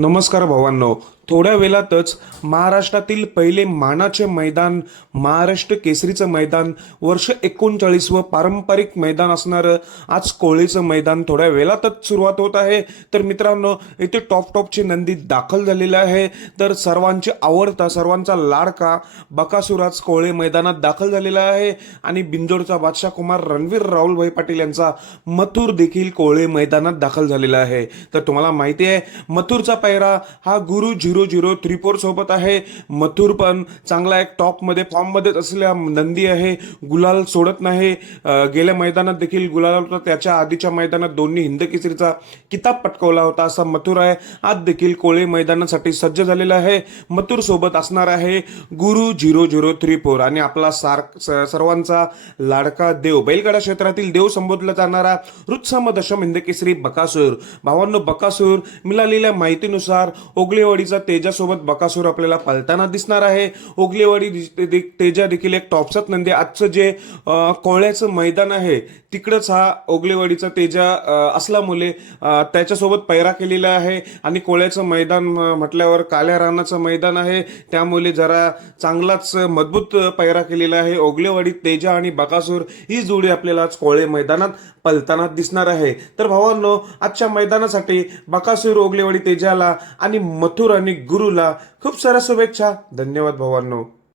नमस्कार भावांनो. थोड्या वेळातच महाराष्ट्रातील पहिले मानाचे मैदान महाराष्ट्र केसरीचं मैदान वर्ष एकोणचाळीस व पारंपरिक मैदान असणारं आज कोळीचं मैदान थोड्या वेळातच सुरुवात होत आहे. तर मित्रांनो इथे टॉप टॉपची नंदी दाखल झालेली आहे. तर सर्वांची आवडता सर्वांचा लाडका बकासुराज कोळे मैदानात दाखल झालेला आहे. आणि बिंजोडचा बादशाह कुमार रणवीर राहुलभाई पाटील यांचा मथुर देखील कोळे मैदानात दाखल झालेला आहे. तर तुम्हाला माहिती आहे मथुरचा पैरा हा गुरु झिरो झिरो थ्री फोर सोबत आहे. मथुर पण चांगला एक टॉपमध्ये फॉर्ममध्येच असलेला नंदी आहे. गुलाल सोडत नाही. गेल्या मैदानात देखील गुलाल होता. त्याच्या आधीच्या मैदानात दोन्ही हिंद केसरीचा किताब पटकवला होता असा मथुर आहे. आज देखील कोळे मैदानासाठी सज्ज झालेला आहे. मथुर सोबत असणार आहे गुरु झिरो झिरो थ्री फोर आणि आपला सार स- सर्वांचा लाडका देव. बैलगाडा क्षेत्रातील देव संबोधला जाणारा रुत्सम दशम हिंदकेसरी बकासूर. भावांनो बकासूर मिळालेल्या माहितीनुसार ओगलेवाडीचा तेजासोबत बकासूर आपल्याला पलताना दिसणार आहे. ओगलेवाडी तेजा देखील एक टॉपसात नंदी. आजचं जे कोळ्याचं मैदान आहे तिकडंच हा ओगलेवाडीचा तेजा असल्यामुळे त्याच्यासोबत पैरा केलेला आहे. आणि कोळ्याचं मैदान म्हटल्यावर काल्या रानाचं मैदान आहे. त्यामुळे जरा चांगलाच मजबूत पैरा केलेला आहे. ओगलेवाडी तेजा आणि बकासूर ही जोडी आपल्याला आज कोळे मैदानात पलताना दिसणार आहे. तर भावांनो आजच्या मैदानासाठी बकासूर ओगलेवाडी तेजाला आणि मथुर आणि गुरुला खूप साऱ्या शुभेच्छा. धन्यवाद भावांनो.